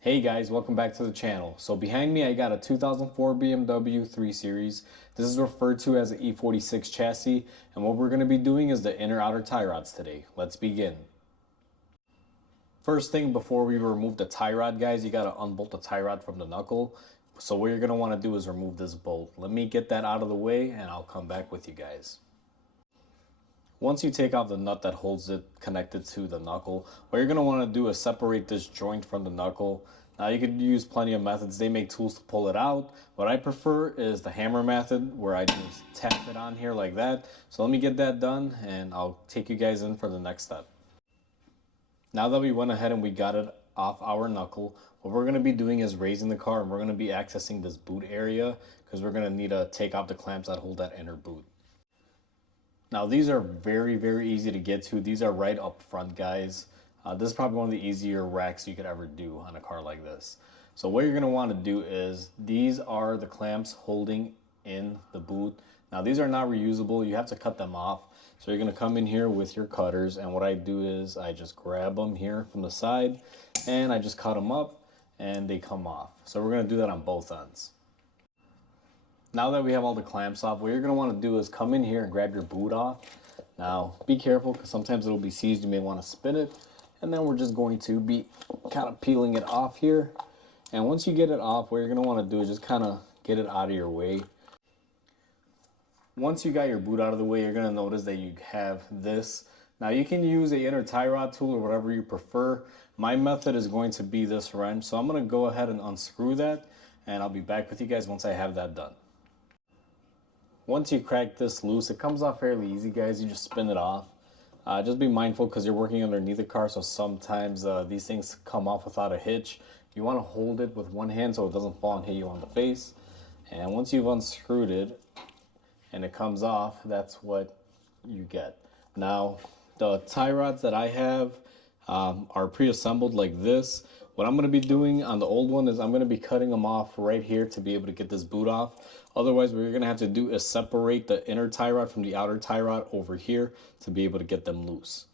Hey guys, welcome back to the channel. So behind me I got a 2004 BMW 3 Series. This is referred to as an E46 chassis, and what we're going to be doing is the inner outer tie rods today. Let's begin. First thing, before we remove the tie rod, guys, you got to unbolt the tie rod from the knuckle. So what you're going to want to do is remove this bolt. Let me get that out of the way and I'll come back with you guys. Once you take off the nut that holds it connected to the knuckle, what you're going to want to do is separate this joint from the knuckle. Now you could use plenty of methods. They make tools to pull it out. What I prefer is the hammer method, where I just tap it on here like that. So let me get that done and I'll take you guys in for the next step. Now that we went ahead and we got it off our knuckle, what we're going to be doing is raising the car, and we're going to be accessing this boot area because we're going to need to take off the clamps that hold that inner boot. Now these are very easy to get to. These are right up front, guys. This is probably one of the easier racks you could ever do on a car like this. So what you're going to want to do is, these are the clamps holding in the boot. Now these are not reusable. You have to cut them off. So you're going to come in here with your cutters, and what I do is I just grab them here from the side and I just cut them up and they come off. So we're going to do that on both ends. Now that we have all the clamps off, what you're going to want to do is come in here and grab your boot off. Now be careful because sometimes it'll be seized. You may want to spin it, and then we're just going to be kind of peeling it off here. And once you get it off, what you're going to want to do is just kind of get it out of your way. Once you got your boot out of the way, you're going to notice that you have this. Now you can use a inner tie rod tool or whatever you prefer. My method is going to be this wrench. So I'm going to go ahead and unscrew that, and I'll be back with you guys once I have that done. Once you crack this loose, it comes off fairly easy, guys. You just spin it off. Just be mindful because you're working underneath the car, so sometimes these things come off without a hitch. You want to hold it with one hand so it doesn't fall and hit you on the face. And once you've unscrewed it and it comes off, that's what you get. Now, the tie rods that I have are pre-assembled like this. What I'm going to be doing on the old one is I'm going to be cutting them off right here to be able to get this boot off. Otherwise, what you're going to have to do is separate the inner tie rod from the outer tie rod over here to be able to get them loose.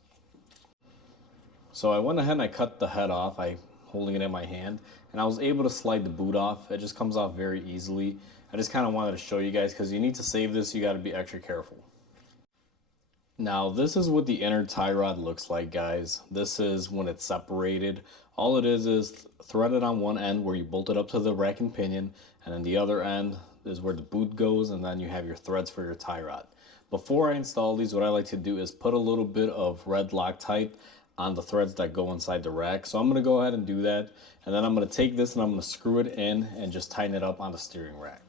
So I went ahead and I cut the head off, holding it in my hand, and I was able to slide the boot off. It just comes off very easily. I just kind of wanted to show you guys because you need to save this. You got to be extra careful. Now this is what the inner tie rod looks like, guys. This is when it's separated. All it is threaded on one end where you bolt it up to the rack and pinion, and then the other end is where the boot goes, and then you have your threads for your tie rod. Before I install these, what I like to do is put a little bit of red Loctite on the threads that go inside the rack. So I'm going to go ahead and do that, and then I'm going to take this and I'm going to screw it in and just tighten it up on the steering rack.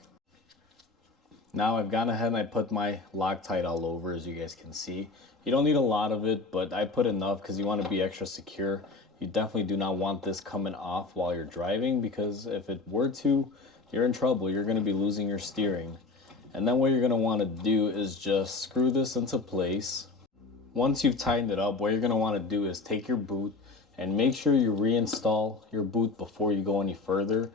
Now I've gone ahead and I put my Loctite all over, as you guys can see. You don't need a lot of it, but I put enough because you want to be extra secure. You definitely do not want this coming off while you're driving, because if it were to, you're in trouble. You're going to be losing your steering. And then what you're going to want to do is just screw this into place. Once you've tightened it up, what you're going to want to do is take your boot and make sure you reinstall your boot before you go any further.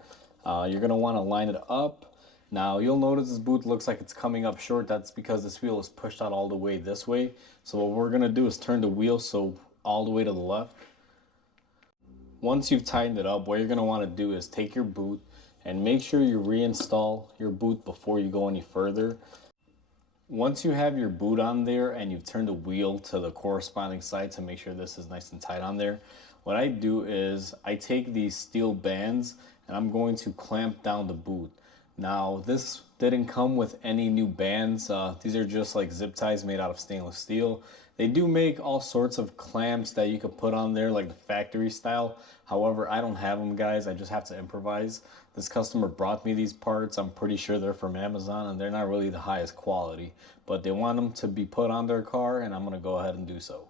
You're going to want to line it up. Now you'll notice this boot looks like it's coming up short. That's because this wheel is pushed out all the way this way. So what we're going to do is turn the wheel so all the way to the left. Once you've tightened it up, what you're going to want to do is take your boot and make sure you reinstall your boot before you go any further. Once you have your boot on there and you've turned the wheel to the corresponding side to make sure this is nice and tight on there, what I do is I take these steel bands and I'm going to clamp down the boot. Now this didn't come with any new bands. These are just like zip ties made out of stainless steel. They do make all sorts of clamps that you could put on there, like the factory style. However, I don't have them, guys. I just have to improvise. This customer brought me these parts. I'm pretty sure they're from Amazon, and they're not really the highest quality, but they want them to be put on their car, and I'm going to go ahead and do so.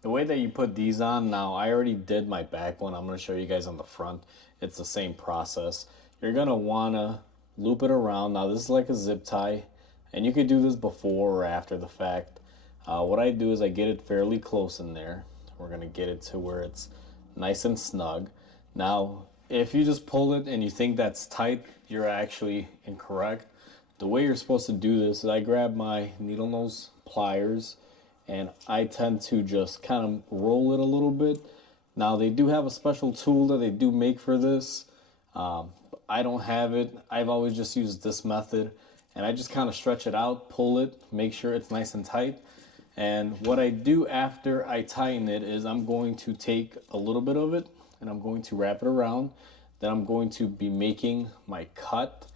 The way that you put these on, now I already did my back one. I'm going to show you guys on the front. It's the same process. You're going to want to loop it around. Now this is like a zip tie, and you could do this before or after the fact. What I do is I get it fairly close in there. We're going to get it to where it's nice and snug. Now if you just pull it and you think that's tight, you're actually incorrect. The way you're supposed to do this is I grab my needle nose pliers and I tend to just kind of roll it a little bit. Now they do have a special tool that they do make for this. I don't have it. I've always just used this method, and I just kind of stretch it out, pull it, make sure it's nice and tight. And what I do after I tighten it is I'm going to take a little bit of it and I'm going to wrap it around. Then I'm going to be making my cut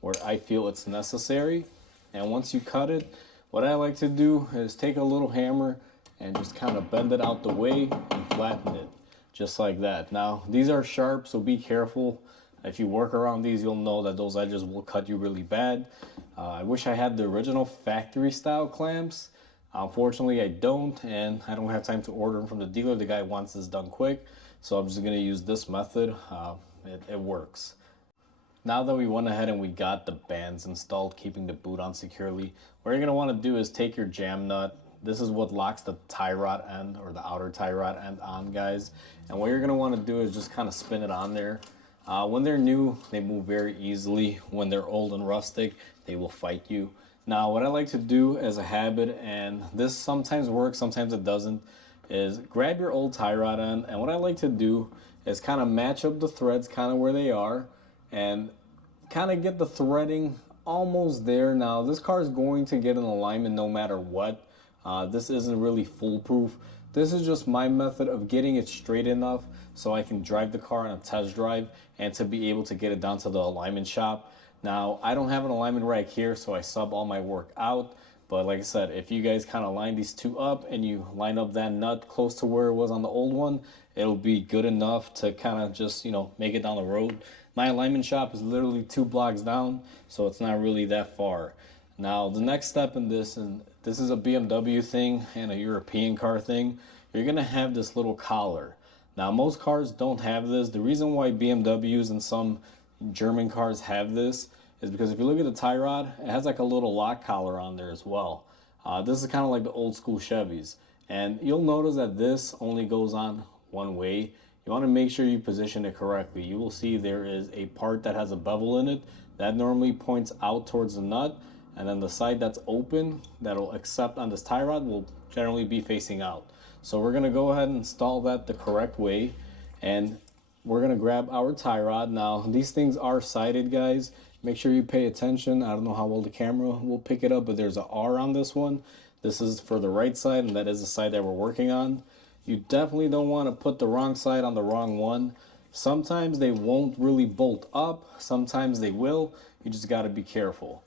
where I feel it's necessary. And once you cut it, what I like to do is take a little hammer and just kind of bend it out the way and flatten it, just like that. Now, these are sharp, so be careful. If you work around these, you'll know that those edges will cut you really bad. I wish I had the original factory style clamps. Unfortunately, I don't, and I don't have time to order them from the dealer. The guy wants this done quick, so I'm just gonna use this method. It works. Now that we went ahead and we got the bands installed, keeping the boot on securely, what you're gonna wanna do is take your jam nut. This is what locks the tie rod end or the outer tie rod end on, guys. And what you're gonna wanna do is just kind of spin it on there. When they're new, they move very easily. When they're old and rustic, they will fight you. Now, what I like to do as a habit, and this sometimes works, sometimes it doesn't, is grab your old tie rod end. And what I like to do is kind of match up the threads kind of where they are and kind of get the threading almost there. Now, this car is going to get an alignment no matter what. This isn't really foolproof. This is just my method of getting it straight enough so I can drive the car on a test drive and to be able to get it down to the alignment shop. Now, I don't have an alignment rack here, so I sub all my work out. But like I said, if you guys kind of line these two up and you line up that nut close to where it was on the old one, it'll be good enough to kind of just, make it down the road. My alignment shop is literally 2 blocks down, so it's not really that far. Now, the next step in this, and this is a BMW thing and a European car thing, you're gonna have this little collar. Now, most cars don't have this. The reason why BMWs and some German cars have this is because if you look at the tie rod, it has like a little lock collar on there as well. This is kind of like the old school Chevys. And you'll notice that this only goes on one way. You want to make sure you position it correctly. You will see there is a part that has a bevel in it that normally points out towards the nut, and then the side that's open that'll accept on this tie rod will generally be facing out. So we're going to go ahead and install that the correct way, and we're going to grab our tie rod. Now, these things are sighted, guys. Make sure you pay attention. I don't know how well the camera will pick it up, but there's an R on this one. This is for the right side, and that is the side that we're working on. You definitely don't want to put the wrong side on the wrong one. Sometimes they won't really bolt up. Sometimes they will. You just got to be careful.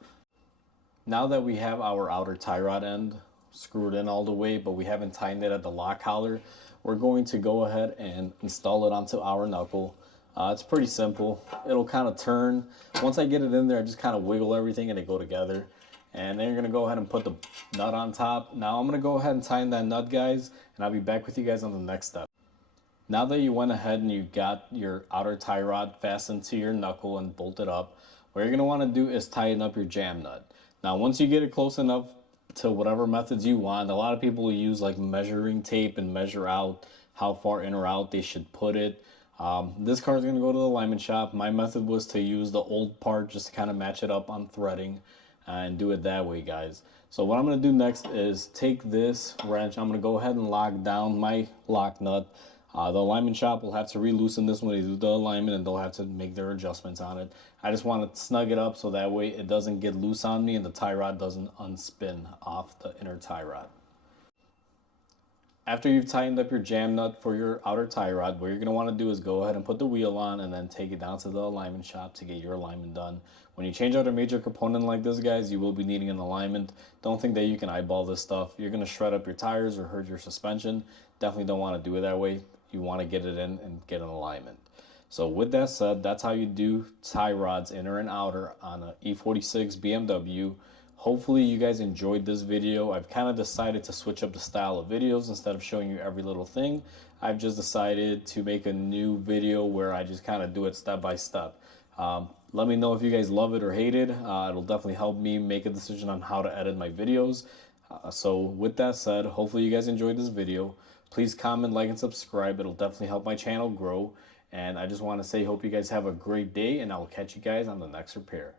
Now that we have our outer tie rod end screwed in all the way, but we haven't tightened it at the lock collar, we're going to go ahead and install it onto our knuckle. It's pretty simple. It'll kind of turn. Once I get it in there, I just kind of wiggle everything and they go together. And then you're gonna go ahead and put the nut on top. Now I'm gonna go ahead and tighten that nut, guys, and I'll be back with you guys on the next step. Now that you went ahead and you got your outer tie rod fastened to your knuckle and bolted up, what you're gonna wanna do is tighten up your jam nut. Now, once you get it close enough to whatever methods you want, a lot of people use like measuring tape and measure out how far in or out they should put it. This car is going to go to the alignment shop. My method was to use the old part just to kind of match it up on threading and do it that way, guys. So what I'm going to do next is take this wrench. I'm going to go ahead and lock down my lock nut. The alignment shop will have to re-loosen this when they do the alignment, and they'll have to make their adjustments on it. I just want to snug it up so that way it doesn't get loose on me and the tie rod doesn't unspin off the inner tie rod. After you've tightened up your jam nut for your outer tie rod, what you're going to want to do is go ahead and put the wheel on and then take it down to the alignment shop to get your alignment done. When you change out a major component like this, guys, you will be needing an alignment. Don't think that you can eyeball this stuff. You're going to shred up your tires or hurt your suspension. Definitely don't want to do it that way. You want to get it in and get an alignment. So with that said, that's how you do tie rods inner and outer on a E46 BMW. Hopefully you guys enjoyed this video. I've kind of decided to switch up the style of videos. Instead of showing you every little thing, I've just decided to make a new video where I just kind of do it step by step. Let me know if you guys love it or hate it. It'll definitely help me make a decision on how to edit my videos. So with that said, hopefully you guys enjoyed this video. Please comment, like, and subscribe. It'll definitely help my channel grow. And I just want to say, hope you guys have a great day, and I will catch you guys on the next repair.